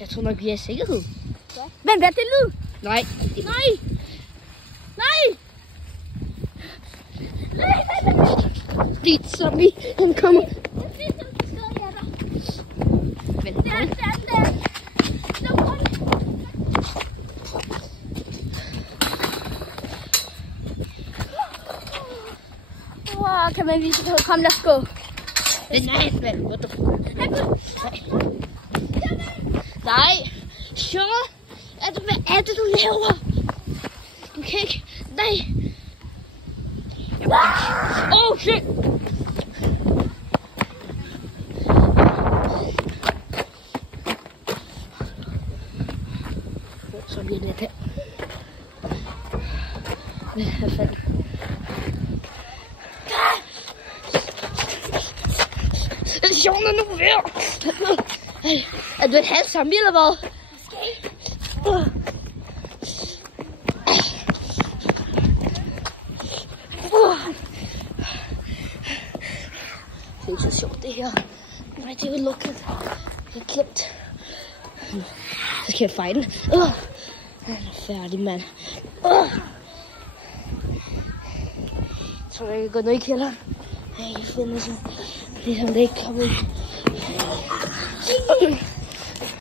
Jeg tror nok, vi er i sikkerhed. Ja. Men hvad er det lyd? Nej. Nej! Det er zombie. Han kommer. Vent. Kan man vise på? Kom, lad os gå. Nej, what the fuck? Nej. Sugar, hvad er det, du laver? Du kan ikke. Nej. Oh, shit. Så bliver det her. Hvad fanden? Sjovt er nu ved. Er du et halvt zombie eller hvad? Det er så sjovt det her. Nej, det er lukket. Jeg har glemt. Så skal jeg fejre den. Jeg er færdig, mand. Jeg tror, jeg kan gå ned i kælderen. Jeg kan finde sådan. Ligesom det ikke kommer ud.